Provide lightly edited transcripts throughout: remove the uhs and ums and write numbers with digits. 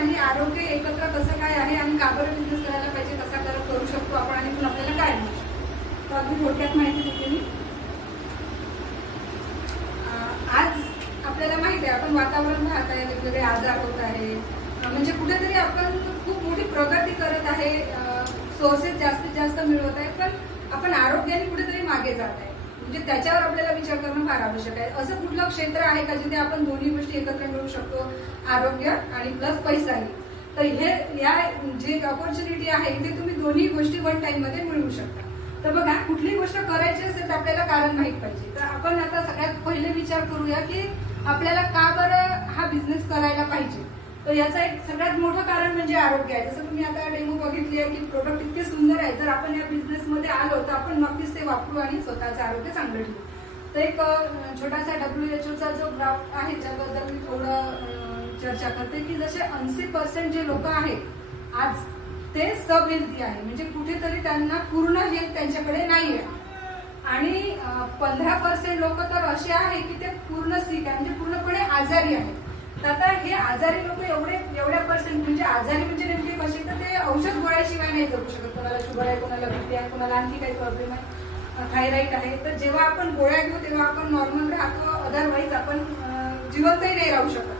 आणि आरोग्य एकत्र कसं काय आहे आणि का बरं बिझनेस करायला पाहिजे, कसा करू शकतो आपण आणि इथून आपल्याला काय मिळू शकतो, अगदी थोडक्यात माहिती देते मी. आज आपल्याला माहिती आहे आपण वातावरण पाहत आहे, वेगवेगळे आजार होत आहे, म्हणजे कुठेतरी आपण खूप मोठी प्रगती करत आहे, सोर्सेस जास्तीत जास्त मिळवत आहे, पण आपण आरोग्याने कुठेतरी मागे जात आहे. म्हणजे त्याच्यावर आपल्याला विचार करणं फार आवश्यक आहे. असं कुठलं क्षेत्र आहे का जिथे आपण दोन्ही गोष्टी एकत्र मिळवू शकतो, आरोग्य आणि प्लस पैसाही. तर हे या जे ऑपॉर्च्युनिटी आहे इथे तुम्ही दोन्ही गोष्टी वन टाइम मध्ये मिळवू शकता. तर बघा, कुठली गोष्ट करायची असेल तर आपल्याला कारण माहित पाहिजे. तर आपण आता सगळ्यात पहिले विचार करूया की आपल्याला का बरं हा बिझनेस करायला पाहिजे. तर याचं एक सगळ्यात मोठं कारण म्हणजे आरोग्य आहे. जसं तुम्ही आता डेमो बघितली आहे की प्रोडक्ट इतके सुंदर आहे, जर आपण या बिझनेस मध्ये आलो तर आपण नक्कीच ते वापरू आणि स्वतःचं आरोग्य चांगलं ठेवू. तर एक छोटासा WHO जो ग्राफ आहे त्याबद्दल मी थोडं चर्चा करते की जसे 80% जे लोक आहेत आज ते सब हेल्थी आहे, म्हणजे कुठेतरी त्यांना पूर्ण हेल्थ त्यांच्याकडे नाही आहे. आणि 15% लोक तर असे आहे की ते पूर्ण सिक आहे, म्हणजे पूर्णपणे आजारी आहेत. तर आता हे आजारी लोक एवढ्या पर्सेंट म्हणजे आजारी म्हणजे नेमके कसे, तर ते औषध गोळ्याशिवाय नाही जगू शकत. कोणाला शुगर आहे, कोणाला बीपी आहे, कोणाला आणखी काही प्रॉब्लेम आहे, थायरॉइड आहे. तर जेव्हा आपण गोळ्या घेऊ तेव्हा आपण नॉर्मल राहतो, अदरवाईज आपण जिवंतही नाही राहू शकत.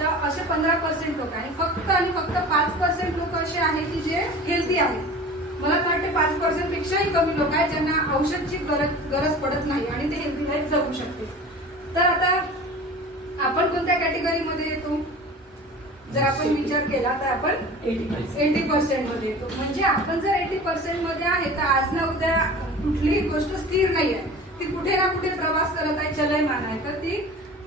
तर असे 15% लोक आहे. फक्त आणि फक्त 5% लोक असे आहे की जे हेल्दी आहेत. मला वाटते 5% पेक्षाही कमी लोक आहेत ज्यांना औषधची गरज पडत नाही आणि ते हेल्दी लाईफ जगू शकते. तर आता आपण कोणत्या कॅटेगरीमध्ये येतो जर आपण विचार केला तर आपण 80% मध्ये येतो. म्हणजे आपण जर 80% मध्ये आहे तर आज ना उद्या कुठलीही गोष्ट स्थिर नाही आहे, ती कुठे ना कुठे प्रवास करत आहे, चलयमान आहे. तर ती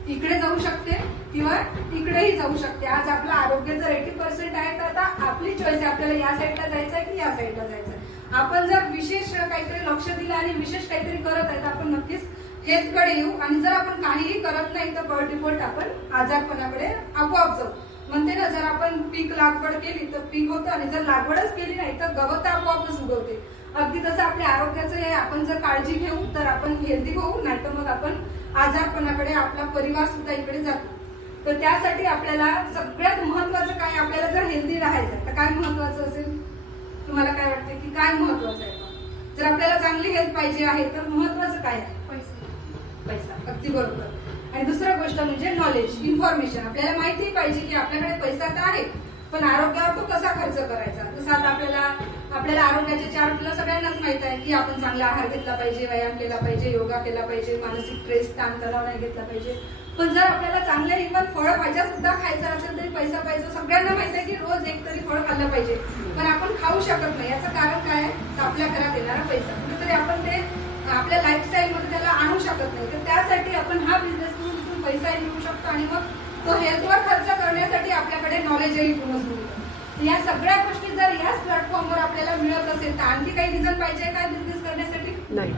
इकडे जाऊ शकते किंवा इकडेही जाऊ शकते. आज आपलं आरोग्य जर 80% आहे तर आता आपली चॉईस आहे, आपल्याला या साईडला जायचं आहे की या साईडला जायचं आहे. आपण जर विशेष काहीतरी लक्ष दिलं आणि विशेष काहीतरी करत आहे तर आपण नक्कीच हेल्थकडे येऊ. आणि जर आपण काहीही करत नाही तर बाय डिफॉल्ट आपण आजारपणाकडे आपोआप जाऊ. म्हणते ना, जर आपण पीक लागवड केली तर पीक होतं आणि जर लागवडच केली नाही तर गवत आपोआपच उगवते. अगदी तसं आपल्या आरोग्याचं आहे, आपण जर काळजी घेऊ तर आपण हेल्दी होऊ, नाही तर मग आपण आजारपणाकडे, आपला परिवार सुद्धा इकडे जातो. तर त्यासाठी आपल्याला सगळ्यात महत्वाचं काय, आपल्याला जर हेल्दी राहायचं तर काय महत्वाचं असेल, तुम्हाला काय वाटतं की काय महत्वाचं आहे? जर आपल्याला चांगली हेल्थ पाहिजे आहे तर महत्वाचं काय आहे? पैसा. अगदी बरोबर. आणि दुसरी गोष्ट म्हणजे नॉलेज, इन्फॉर्मेशन. आपल्याला माहिती पाहिजे की आपल्याकडे पैसा तर आहे पण आरोग्यावर तो कसा खर्च करायचा. जसं आता आपल्याला आरोग्याचे 4 पिलं सगळ्यांनाच माहित आहे की आपण चांगला आहार घेतला पाहिजे, व्यायाम केला पाहिजे, योगा केला पाहिजे, मानसिक स्ट्रेस, ताण तणाव नाही घेतला पाहिजे. पण जर आपल्याला चांगल्या इव्हन फळभाज्या सुद्धा खायचं असेल तरी पैसा पाहिजे. सगळ्यांना माहित आहे की रोज एक तरी फळ खाल्लं पाहिजे, पण आपण खाऊ शकत नाही. याचं कारण काय आहे? आपल्या घरात येणारा पैसा. कुठेतरी आपण ते आपल्या लाईफस्टाईल मध्ये त्याला आणू शकत नाही. तर त्यासाठी आपण हा बिझनेस करून तिथून पैसाही मिळवू शकतो आणि मग तो हेल्थवर खर्च करण्यासाठी आपल्याकडे नॉलेजही पूर्ण मिळतं. या सगळ्या गोष्टी जर याच प्लॅटफॉर्मवर आपल्याला मिळत असेल तर आणखी काही रिझन पाहिजे काय बिझनेस करण्यासाठी? नाही.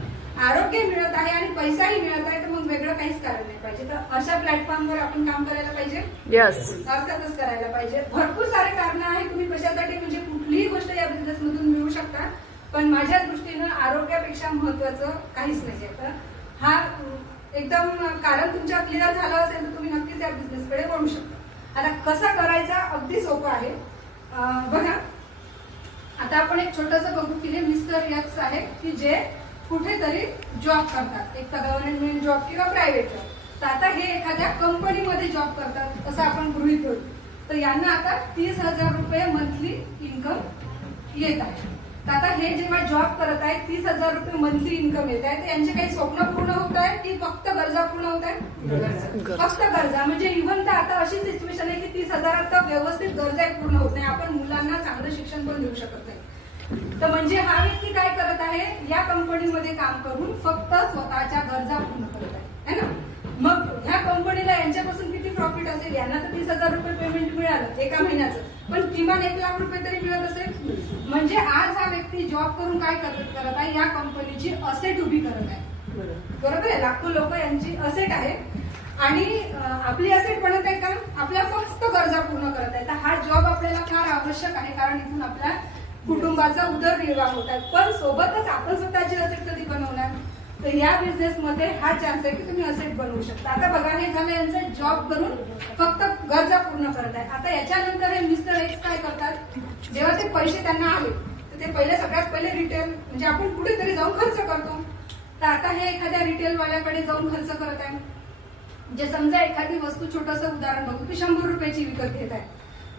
आरोग्य मिळत आहे आणि पैसाही मिळत आहे तर मग वेगळं काहीच कारण नाही पाहिजे. तर अशा प्लॅटफॉर्मवर आपण काम करायला पाहिजे. यस, अर्थातच करायला पाहिजे. भरपूर सारे कारण आहे तुम्ही कशासाठी, म्हणजे कुठलीही गोष्ट या बिझनेस मधून मिळू शकता. पण माझ्या दृष्टीनं आरोग्यापेक्षा महत्वाचं काहीच नाही. तर हा एकदम कारण तुमच्या क्लिअर झालं असेल तर तुम्ही नक्कीच या बिझनेसकडे वळू शकता. आता कसा करायचा? अगदी सोपं आहे. बघा, आता आपण एक छोटंसं बघू की हे मिस्टर एक्स आहे की जे कुठेतरी जॉब करतात, एक गव्हर्नमेंट जॉब किंवा प्रायव्हेट जॉब. तर आता हे एखाद्या कंपनीमध्ये जॉब करतात असं आपण गृहीत धरू. तर यांना आता 30,000 रुपये मंथली इन्कम येत आहे. तर आता हे जेव्हा जॉब करत आहेत 30,000 रुपये मंथली इन्कम येत आहे, तर यांचे काही स्वप्न पूर्ण होत आहे की फक्त गरजा पूर्ण होत आहेत? फक्त गरजा. म्हणजे इव्हन तर आता अशी सिच्युएशन आहे की 30,000 तर व्यवस्थित गरजा पूर्ण होत नाही. आपण मुलांना चांगलं शिक्षण पण देऊ शकत नाही. तर म्हणजे हा व्यक्ती काय करत आहे, या कंपनीमध्ये काम करून फक्त स्वतःच्या गरजा पूर्ण करत आहे ना. मग ह्या कंपनीला यांच्यापासून किती प्रॉफिट असेल? यांना तर 30,000 रुपये पेमेंट मिळालं एका महिन्याचं, पण किमान 1 लाख रुपये तरी मिळत असेल. म्हणजे आज हा व्यक्ती जॉब करून काय करत आहे, या कंपनीची असेट उभी करत आहे. बरोबर आहे? लाखो लोक यांची असेट आहे आणि आपली असेट बनत आहे का? आपल्या फक्त गरजा पूर्ण करत आहे. तर हा जॉब आपल्याला फार आवश्यक आहे, कारण इथून आपल्या कुटुंबाचा उदरनिर्वाह होत आहे. पण सोबतच आपण स्वतःची असेट कधी बनवणार? तर या बिझनेस मध्ये हा चान्स आहे की तुम्ही असेट बनवू शकता. आता बघा, हे झालं यांचं जॉब करून फक्त गरजा पूर्ण करत आहे. आता याच्यानंतर हे मिस्टर पैसे त्यांना आले तर ते सगळ्यात पहिले रिटेल म्हणजे आपण कुठेतरी जाऊन खर्च करतो. तर आता हे एखाद्या रिटेलवाल्याकडे जाऊन खर्च करत आहे. म्हणजे समजा एखादी वस्तू, छोटंसं उदाहरण बघू, ती 100 रुपयाची विकत घेत आहे,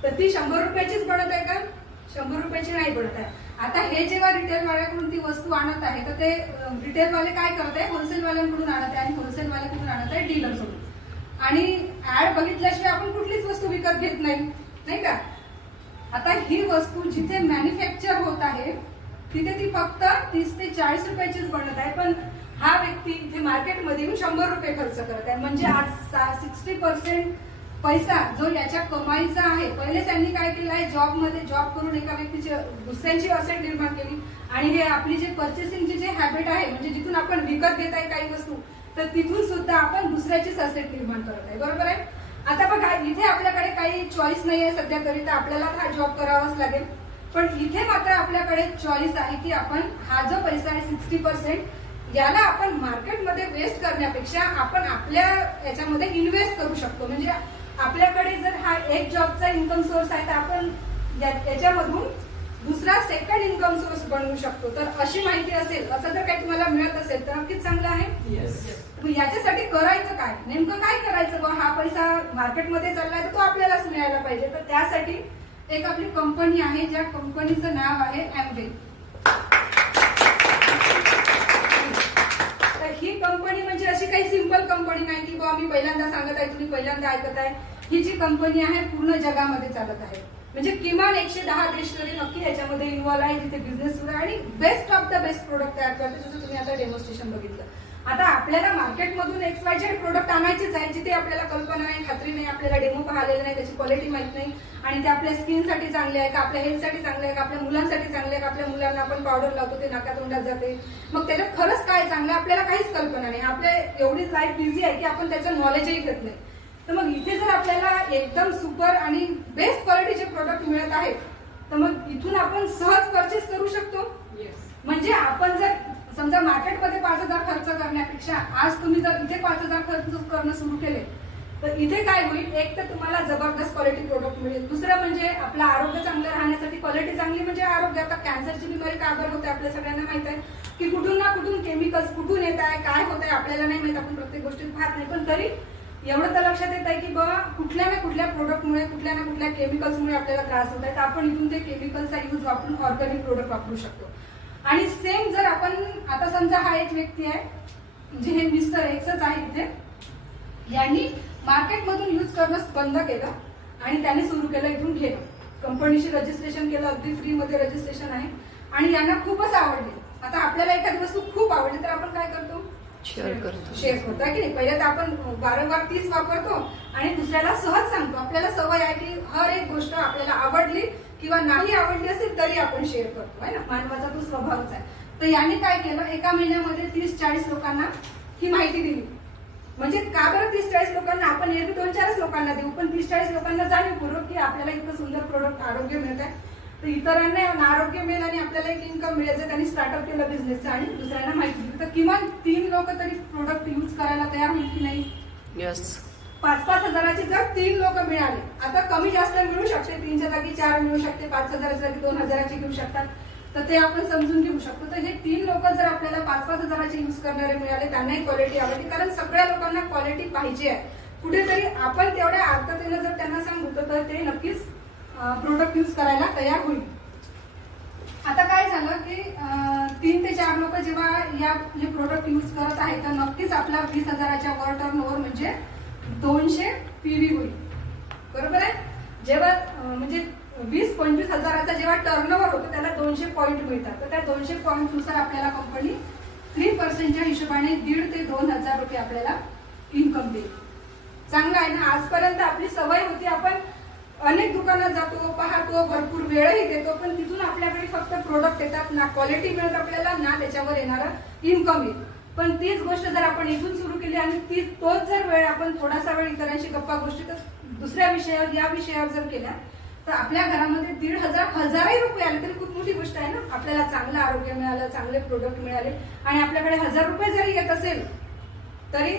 तर ती 100 रुपयाचीच बनत आहे का? 100 रुपयाची नाही बनत आहे. आता हे जेव्हा रिटेलवाल्याकडून ती वस्तू आणत आहे तर ते रिटेलवाले काय करत आहे? होलसेलवाल्यांकडून आणत आहे आणि होलसेलवाल्याकडून आणत आहे डीलरकडून. आणि ऍड बघितल्याशिवाय आपण कुठलीच वस्तू विकत घेत नाही का? आता ही वस्तू जिथे मॅन्युफॅक्चर होत आहे तिथे ती फक्त 30 ते 40 रुपयाचीच बनत आहे, पण हा व्यक्ती इथे मार्केटमध्ये येऊन 100 रुपये खर्च करत आहे. म्हणजे आज 60% पैसा जो याच्या कमाईचा आहे, पहिले त्यांनी काय केलं आहे, जॉब करून एका व्यक्तीची दुसऱ्यांची असेट निर्माण केली. आणि हे आपली जे पर्चेसिंगची जे हॅबिट आहे, म्हणजे जिथून आपण विकत घेत आहे काही वस्तू, तर तिथून सुद्धा आपण दुसऱ्याचीच असेट निर्माण करत आहे. बरोबर आहे. आता बघा, इथे आपल्याकडे काही चॉईस नाही आहे सध्या तरी, तर आपल्याला हा जॉब करावाच लागेल. पण इथे मात्र आपल्याकडे चॉईस आहे की आपण हा जो पैसा आहे 60% याला आपण मार्केटमध्ये वेस्ट करण्यापेक्षा आपण आपल्या याच्यामध्ये इन्व्हेस्ट करू शकतो. म्हणजे आपल्याकडे जर हा एक जॉबचा इन्कम सोर्स आहे तर आपण याच्यामधून दुसरा सेकंड इन्कम सोर्स बनवू शकतो. तर अशी माहिती असेल, असं जर काही तुम्हाला मिळत असेल तर नक्कीच चांगलं आहे. याच्यासाठी करायचं काय, नेमकं काय करायचं? बघा, हा पैसा मार्केटमध्ये चाललाय तर तो आपल्यालाच मिळायला पाहिजे. तर त्यासाठी एक आपली कंपनी आहे, ज्या कंपनीचं नाव आहे एमवे. तर ही कंपनी म्हणजे अशी काही सिंपल कंपनी नाही की बाबा मी पहिल्यांदा सांगत आहे, तुम्ही पहिल्यांदा ऐकत आहे. ही जी कंपनी आहे पूर्ण जगामध्ये चालत आहे. म्हणजे किमान 110 देश तरी नक्की याच्यामध्ये इन्व्हॉल्व आहे, जिथे बिझनेस सुरू आहे आणि best of the best product तयार करते. जसं तुम्ही आता डेमॉन्स्ट्रेशन बघितलं. आता आपल्याला मार्केटमधून XYZ प्रोडक्ट आणायचेच आहे, जिथे आपल्याला कल्पना नाही, खात्री नाही, आपल्याला डेमो पाहिलेला नाही, त्याची क्वालिटी माहित नाही आणि ते आपल्या स्किनसाठी चांगले आहे का, आपल्या हेल्थसाठी चांगले आहे का, आपल्या मुलांसाठी चांगले आहे का, आपल्या मुलांना आपण पावडर लावतो ते नाका तोंडात जाते, मग त्याच्यात खरंच काय चांगलं आपल्याला काहीच कल्पना नाही. आपल्या एवढी लाईफ बिझी आहे की आपण त्याचं नॉलेजही घेत नाही. तर मग इथे जर आपल्याला एकदम सुपर आणि बेस्ट क्वालिटीचे प्रोडक्ट मिळत आहेत तर मग इथून आपण सहज परचेस करू शकतो. म्हणजे आपण जर समजा मार्केटमध्ये 5,000 खर्च करण्यापेक्षा आज तुम्ही जर इथे 5,000 खर्च करणं सुरू केले तर इथे काय होईल, एक तर तुम्हाला जबरदस्त क्वालिटी प्रोडक्ट मिळेल, दुसरं म्हणजे आपलं आरोग्य चांगलं राहण्यासाठी क्वालिटी चांगली म्हणजे आरोग्य. आता कॅन्सरची बिमारी का बरं होते आपल्या सगळ्यांना माहित आहे की कुठून ना कुठून केमिकल्स कुठून येत आहे, काय होत आहे आपल्याला नाही माहित, आपण प्रत्येक गोष्टीत पाहत नाही. पण तरी एवढं तर लक्षात येत आहे की बाबा कुठल्या ना कुठल्या प्रोडक्टमुळे, कुठल्या ना कुठल्या केमिकल्समुळे आपल्याला त्रास होत आहे, तर आपण इथून ते केमिकल्सचा यूज वापरून ऑर्गॅनिक प्रोडक्ट वापरू शकतो. आणि सेम जर आपण आता समजा हा एक व्यक्ती आहे जे हे मिस्टर एक्सच आहे इथे, यांनी मार्केटमधून यूज करणं बंद केलं आणि त्याने सुरू केलं इथून घेणं. कंपनीशी रजिस्ट्रेशन केलं, अगदी फ्री मध्ये रजिस्ट्रेशन आहे आणि यांना खूपच आवडले. आता आपल्याला एखादी वस्तू खूप आवडली तर आपण काय करतो, शेअर करतो की नाही. पहिले तर आपण वारंवार तीच वापरतो आणि दुसऱ्याला सहज सांगतो. आपल्याला सवय आहे की हर एक गोष्ट आपल्याला आवडली किंवा नाही आवडली असेल तरी आपण शेअर करतो, आहे ना, मानवाचा तो स्वभावच आहे. तर याने काय केलं, एका महिन्यामध्ये 30-40 लोकांना ही माहिती दिली. म्हणजे का बरं 30-40 लोकांना, आपण एरवी 2-4 लोकांना देऊ, पण 30-40 लोकांना जाणीवपूर्वक की आपल्याला इतकं सुंदर प्रोडक्ट आरोग्य मिळत आहे, तर इतरांना आरोग्य मिळेल आणि आपल्याला एक इन्कम मिळेल. त्यांनी स्टार्टअप केलं बिझनेसचं आणि दुसऱ्यांना माहिती दिली, तर किमान 3 लोक तरी प्रोडक्ट यूज करायला तयार होईल की नाही. 5-5 हजाराचे जर 3 लोक मिळाले, आता कमी जास्त मिळू शकते, 3च्या जागी 4 मिळू शकते, 5 हजाराच्या जागी 2 हजाराचे घेऊ शकतात, तर ते आपण समजून घेऊ शकतो. तर हे 3 लोक जर आपल्याला 5-5 हजाराचे यूज करणारे मिळाले, त्यांनाही क्वालिटी आवडली, कारण सगळ्या लोकांना क्वालिटी पाहिजे आहे. कुठेतरी आपण तेवढ्या अर्थतेनं जर त्यांना सांगू तर ते नक्कीच प्रोडक्ट यूज करायला तयार होईल. आता काय झालं की 3 ते 4 लोक जेव्हा हे प्रोडक्ट यूज करत आहेत तर नक्कीच आपला 20 हजाराच्या वर टर्नओव्हर म्हणजे 200 PV होईल. बरोबर आहे. जेव्हा म्हणजे 20-25 हजाराचा जेव्हा टर्नओव्हर होतो त्याला 200 पॉईंट मिळतात. तर त्या 200 पॉईंट नुसार आपल्याला कंपनी 3%च्या हिशोबाने 1,500 ते 2,000 रुपये आपल्याला इन्कम देईल. चांगलं आहे ना. आजपर्यंत आपली सवय होती, आपण अनेक दुकानात जातो, पाहतो, भरपूर वेळही देतो, पण तिथून आपल्याकडे फक्त प्रोडक्ट येतात, ना क्वालिटी मिळत आपल्याला, ना त्याच्यावर येणारा इन्कम येईल. पण तीच गोष्ट जर आपण इथून सुरू केली आणि तोच जर वेळ आपण थोडासा वेळ इतरांशी गप्पा गोष्टी दुसऱ्या विषयावर या विषयावर जर केल्या तर आपल्या घरामध्ये 1,500 रुपये आले तरी खूप मोठी गोष्ट आहे ना. आपल्याला चांगलं आरोग्य मिळालं, चांगले प्रोडक्ट मिळाले आणि आपल्याकडे 1,000 रुपये जरी येत असेल तरी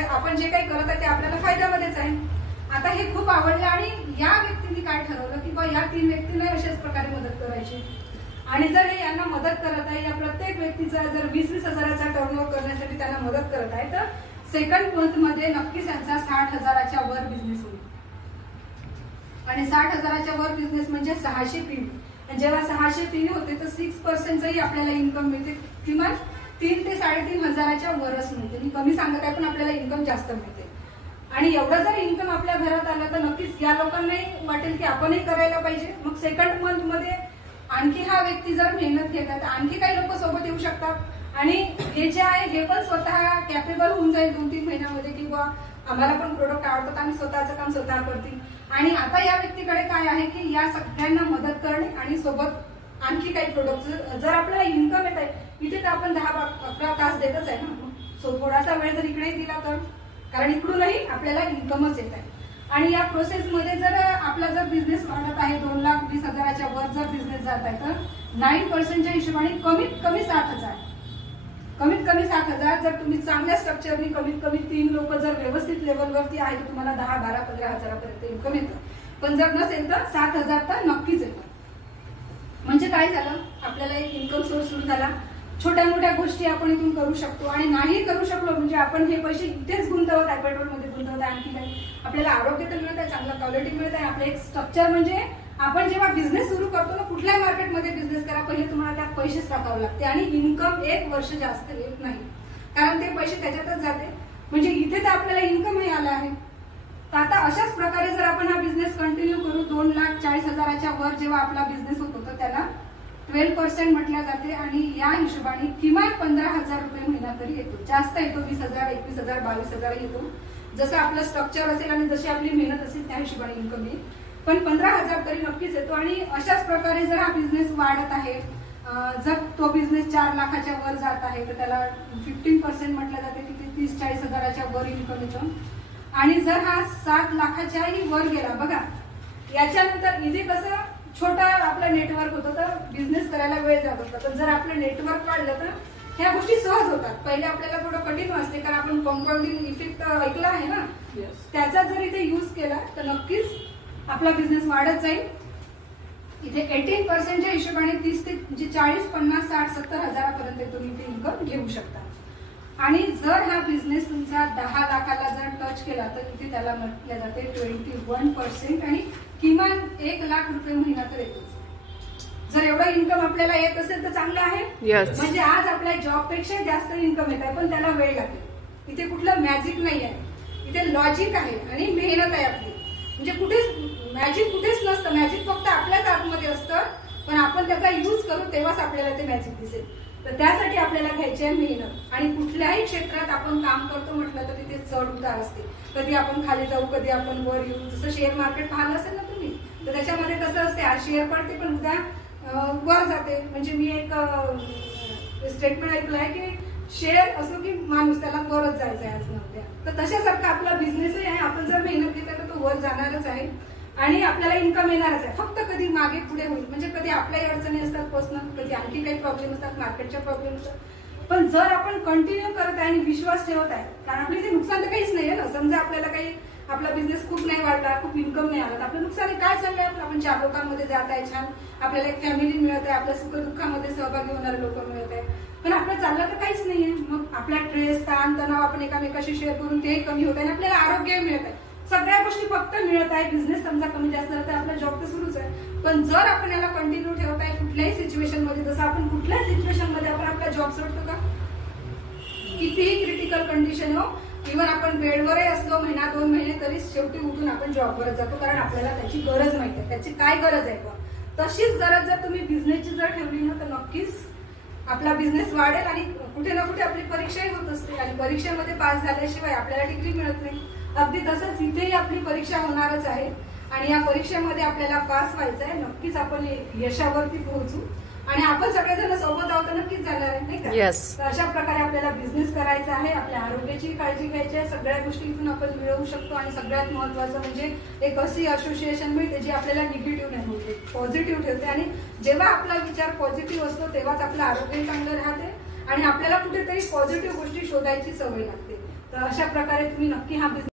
आपण जे काही करत आहे ते आपल्याला फायद्यामध्येच आहे. आता हे खूप आवडलं आणि या व्यक्तीने काय ठरवलं की बा या 3 व्यक्तींना अशाच प्रकारे मदत करायची. आणि जर हे यांना मदत करत आहे, या प्रत्येक व्यक्तीचा जर 20-20 हजाराचा टर्नओव्हर करण्यासाठी त्यांना मदत करत आहे, तर सेकंड मंथ मध्ये नक्कीच यांचा 60,000च्या वर बिझनेस होईल. आणि 60,000च्या वर बिझनेस म्हणजे 600 पीवी. आणि जेव्हा 600 पीवी होते तर 6%ची आपल्याला इन्कम मिळते. किमान 3 ते 3.5 हजाराच्या वरच मिळते. मी कमी सांगत आहे पण आपल्याला इन्कम जास्त मिळते. आणि एवढं जर इन्कम आपल्या घरात आलं तर नक्कीच या लोकांनाही वाटेल की आपणही करायला पाहिजे. मग सेकंड मंथ मध्ये आणखी हा व्यक्ती जर मेहनत घेतात तर आणखी काही लोक सोबत येऊ शकतात आणि हे जे आहे हे पण स्वतः कॅपेबल होऊन जाईल 2-3 महिन्यामध्ये की बा आम्हाला पण प्रोडक्ट आवडतात, आम्ही स्वतःचं काम स्वतः करतील. आणि आता या व्यक्तीकडे काय आहे की या सगळ्यांना मदत करणे आणि सोबत आणखी काही प्रोडक्ट. जर आपल्याला इन्कम येत आहे इथे तर आपण 10-11 तास देतच आहे ना. सो थोडासा वेळ जर इकडे दिला तर, कारण इकडूनही आपल्याला इन्कमच येत आहे. आणि या प्रोसेसमध्ये जर आपला जर बिझनेस वाढत आहे 2,20,000च्या वर जर बिझनेस जात आहे तर 9%च्या हिशोबाने कमीत कमी 7,000. कमीत कमी 7,000 जर तुम्ही चांगल्या स्ट्रक्चरनी कमीत कमी 3 लोक जर व्यवस्थित लेवलवरती आहे तर तुम्हाला 10, 12, 15 हजारापर्यंत इन्कम येतं. पण जर नसेल तर 7,000 तर नक्कीच येतं. म्हणजे काय झालं, आपल्याला एक इन्कम सोर्स सुरू झाला. छोट्या मोठ्या गोष्टी आपण इथून करू शकतो. आणि नाही करू शकलो म्हणजे आपण हे पैसे इथेच गुंतवत आहे, पेट्रोलमध्ये गुंतवत आहे. आणखी काही आपल्याला आरोग्य तर मिळत आहे, चांगलं क्वालिटी मिळत आहे. आपलं एक स्ट्रक्चर म्हणजे आपण जेव्हा बिझनेस सुरू करतो ना, कुठल्याही मार्केटमध्ये बिझनेस करा, पहिले तुम्हाला त्यात पैसेच टाकावे लागते. आणि इन्कम 1 वर्ष जास्त येत नाही, कारण ते पैसे त्याच्यातच जाते. म्हणजे इथे तर आपल्याला इन्कम हे आलं आहे. तर आता अशाच प्रकारे जर आपण हा बिझनेस कंटिन्यू करू, 2,40,000च्या वर जेव्हा आपला बिझनेस होतो तर त्याला 12% म्हटल्या जाते. आणि या हिशोबाने किमान 15,000 रुपये महिना तरी येतो. जास्त येतो, 20,000, 21,000, 22,000 येतो. जसं आपलं स्ट्रक्चर असेल आणि जशी आपली मेहनत असेल त्या हिशोबाने इन्कम येईल. पण 15,000 तरी नक्कीच येतो. आणि अशाच प्रकारे जर हा बिझनेस वाढत आहे, जर तो बिझनेस 4 लाखाच्या वर जात आहे तर त्याला 15% म्हटलं जाते की 30-40 हजाराच्या वर इन्कम येतं. आणि जर हा 7 लाखाच्याही वर गेला, बघा याच्यानंतर इथे कसं छोटा आपलं नेटवर्क होतं तर बिझनेस करायला वेळ जात होता. तर जर आपलं नेटवर्क वाढलं तर ह्या गोष्टी सहज होतात. पहिले आपल्याला थोडं कठीण वाटते कारण आपण कंपाऊंडिंग इफेक्ट ऐकला आहे ना, त्याचा जर इथे युज केला तर नक्कीच आपला बिझनेस वाढत जाईल. इथे 18%च्या हिशोबाने 30 ते 40, 50, 60, 70 हजारापर्यंत तुम्ही ते इन्कम घेऊ शकता. आणि जर हा बिझनेस तुमचा 10 लाखाला जर टच केला तर इथे त्याला म्हटलं जाते 21% आणि किमान 1 लाख रुपये महिना तर येतोच. जर एवढा इन्कम आपल्याला येत असेल तर चांगलं आहे. म्हणजे आज आपल्या जॉबपेक्षा जास्त इन्कम येत आहे, पण त्याला वेळ लागेल. इथे कुठलं मॅजिक नाही आहे, इथे लॉजिक आहे आणि मेहनत आहे आपली. म्हणजे कुठेच मॅजिक कुठेच नसतं. मॅजिक फक्त आपल्याच आतमध्ये असतं, पण आपण त्याचा यूज करू तेव्हाच आपल्याला ते मॅजिक दिसेल. तर त्यासाठी आपल्याला घ्यायची आहे मेहनत. आणि कुठल्याही क्षेत्रात आपण काम करतो म्हटलं तर तिथे चढ उतार असते. कधी आपण खाली जाऊ, कधी आपण वर येऊ. जसं शेअर मार्केट पाहिलं असेल ना तुम्ही, तर त्याच्यामध्ये कसं असते, आज शेअर पडते पण उद्या वर जाते. म्हणजे मी एक स्टेटमेंट ऐकलं आहे की शेअर असो की माणूस त्याला वरच जायचं आहे आज न उद्या. तर तशासारखा आपला बिझनेसही आहे. आपण जर मेहनत घेतली तर तो वर जाणारच आहे आणि आपल्याला इन्कम येणारच आहे. फक्त कधी मागे पुढे होईल. म्हणजे कधी आपल्याही अडचणी असतात पर्सनल, कधी आणखी काही प्रॉब्लेम असतात, मार्केटच्या प्रॉब्लेम असतात. पण जर आपण कंटिन्यू करत आहे आणि विश्वास ठेवत आहे, कारण आपल्या इथे नुकसान तर काहीच नाही आहे ना. समजा आपल्याला काही आपला बिझनेस खूप नाही वाढला, खूप इन्कम नाही आला, आपलं नुकसान काय चाललंय, आपण 4 लोकांमध्ये जात आहे, छान आपल्याला एक फॅमिली मिळत आहे, आपल्या सुखदुःखामध्ये सहभागी होणारे लोक मिळत आहे. पण आपलं चाललं तर काहीच नाहीये. मग आपला स्ट्रेस, ताण तणाव आपण एकामेकाशी शेअर करून तेही कमी होत आहे आणि आपल्याला आरोग्य मिळत आहे. सगळ्या गोष्टी फक्त मिळत आहे. बिझनेस समजा कमी जास्त झाला तर आपला जॉब तर सुरूच आहे. पण जर आपण याला कंटिन्यू ठेवत आहे कुठल्याही सिच्युएशन मध्ये, जसं आपण कुठल्याही सिच्युएशन मध्ये आपण आपला जॉब सोडतो का, कितीही क्रिटिकल कंडिशन हो, इव्हन आपण बेडवरही असलो महिना 2 महिने तरी शेवटी उठून आपण जॉबवरच जातो. कारण आपल्याला त्याची गरज माहिती आहे, त्याची काय गरज आहे. पण तशीच गरज जर तुम्ही बिझनेसची जर ठेवली ना तर नक्कीच आपला बिझनेस वाढेल. आणि कुठे ना कुठे आपली परीक्षाही होत असते आणि परीक्षेमध्ये पास झाल्याशिवाय आपल्याला डिग्री मिळत नाही. अगदी तसंच इथेही आपली परीक्षा होणारच आहे आणि या परीक्षेमध्ये आपल्याला पास व्हायचं आहे. नक्कीच आपण यशावरती पोहोचू आणि आपण सगळेजण सोबत आहोत नक्कीच जाणार आहे, नाही का. तर अशा प्रकारे आपल्याला बिझनेस करायचा आहे. आपल्या आरोग्याची काळजी घ्यायची आहे. सगळ्या गोष्टी इथून आपण मिळवू शकतो. आणि सगळ्यात महत्वाचं म्हणजे एक अशी असोसिएशन मिळते जी आपल्याला निगेटिव्ह नाही होते, पॉझिटिव्ह ठेवते. आणि जेव्हा आपला विचार पॉझिटिव्ह असतो तेव्हाच आपलं आरोग्य चांगलं राहते आणि आपल्याला कुठेतरी पॉझिटिव्ह गोष्टी शोधायची सवय लागते. तर अशा प्रकारे तुम्ही नक्की हा बिझनेस